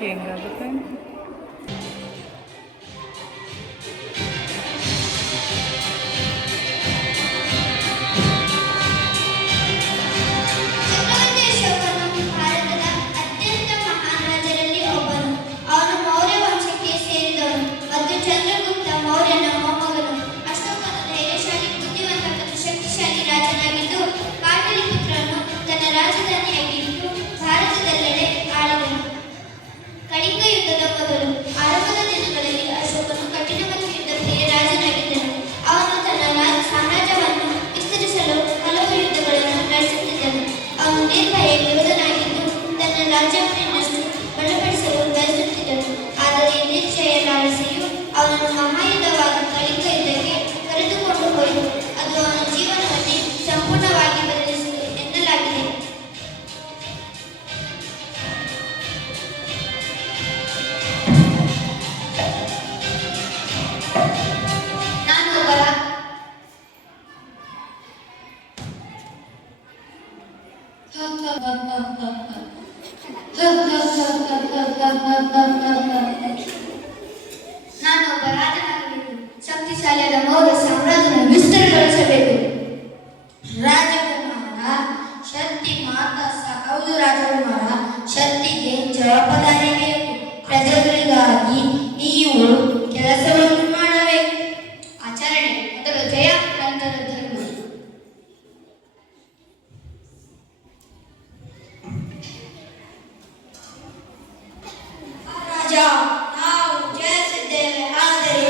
ಹೆಂಗಾಗುತ್ತೆ? ನಾನೊಬ್ಬ ರಾಜನಾಗಬೇಕು. ಶಕ್ತಿಶಾಲಿಯಾದ ಮೌರ್ಯ ಸಾಮ್ರಾಜ್ಯನ ವಿಸ್ತರಿಸಬೇಕು. ರಾಜಕುಮಾರ ಶಕ್ತಿ ಮಾತಾ ಹೌದು ರಾಜಕುಮಾರ, ಶಕ್ತಿಗೆ ಜವಾಬ್ದಾರಿ ಬೇಕು. ಪ್ರಜೆಗಳಿಗಾಗಿ ನೀವು ಕೆಲಸವನ್ನು ಮಾಡಬೇಕು. ಆಚರಣೆ ಮೊದಲು ಜಯ, ನಂತರ ಧರ್ಮ. ರಾಜ, ನಾವು ಜಯಿಸಿದ್ದೇವೆ, ಆದರೆ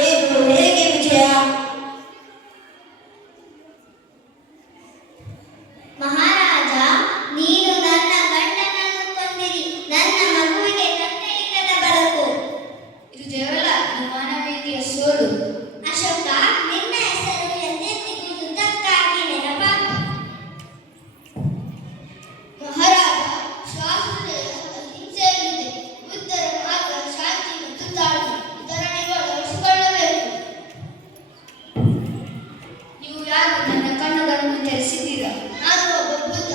ಹೇಗೆ ವಿಜಯ? ಮಹಾರಾಜ, ನೀನು ನನ್ನ ಗಂಡನನ್ನು ಕೊಂದಿರಿ, ನನ್ನ ಮಗುವಿಗೆ ತಂದೆ ಇಲ್ಲದ ಬದುಕು. ಇದು ಜಯವಲ್ಲ, ಇದು ಮಾನವೀಯತೆಯ ಸೋಲು. ಅಶೋಕ, ನಿನ್ನ ಹೆಸರು ಎಂದೆಂದಿಗೂ ಯುದ್ಧಕ್ಕಾಗಿ ನೆನಪ. ಮಹಾರಾಜ, ಶಾಸ್ತ್ರದ ಹಿಂಸೆಯಲ್ಲಿದೆ. ಉತ್ತರ ಮಾರ್ಗ ಶಾಂತಿ ಮತ್ತು ತಾಳ್ಮೆ, ಇದರ ನೀವು ಅಳವಡಿಸಿಕೊಳ್ಳಬೇಕು. ನೀವು ಯಾರು ನನ್ನ ಕಣ್ಣುಗಳನ್ನು ತೆರೆಸಿದ್ದೀರಾ? ನಾನು ಒಬ್ಬ ಬುದ್ಧ.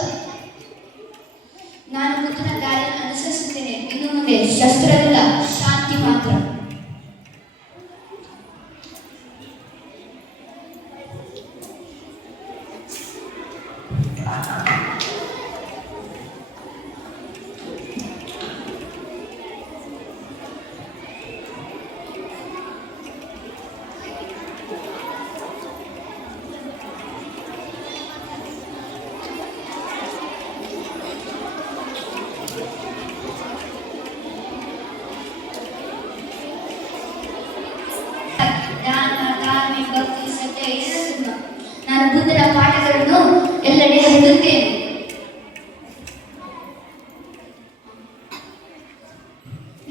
ನಾನು ಬುದ್ಧನ ದಾರಿಯನ್ನು ಅನುಸರಿಸುತ್ತೇನೆ. ಇನ್ನು ಮುಂದೆ ಶಸ್ತ್ರವಿಲ್ಲ, ಶಾಂತಿ ಮಾತ್ರ. ಭಕ್ತಿ ಸತ್ಯ ಇರುವುದಿಲ್ಲ. ನಾನು ಬುದ್ಧನ ಪಾಠಗಳನ್ನು ಎಲ್ಲೆಡೆ ಹರಿದುತ್ತೇನೆ.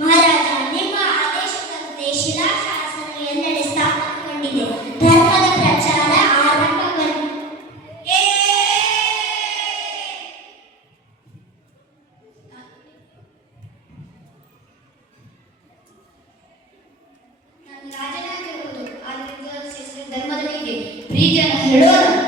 ಮಹಾರಾಜ, ನಿಮ್ಮ ಆದೇಶದಂತೆ ಶಿಲಾಶಾಸನ ಎಲ್ಲೆಡೆ ಸ್ಥಾಪನೆಗೊಂಡಿದೆ. ಧರ್ಮದ ಪ್ರಚಾರ ಆರಂಭಗೊಂಡಿದೆ. ನಾನು ರಾಜನಾಗಿರುವುದು, ಆದರೆ ಧರ್ಮದಲ್ಲಿ ಪ್ರೀತಿಯನ್ನು ಹೇಳೋಣ.